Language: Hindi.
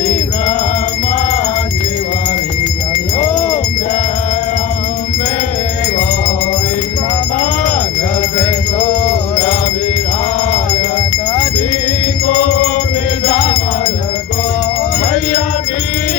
हरि ब्रह्मा शिवारि हरि ओम जय अम्बे गौरी भगवते गौरविराजत को निजामल को भैया की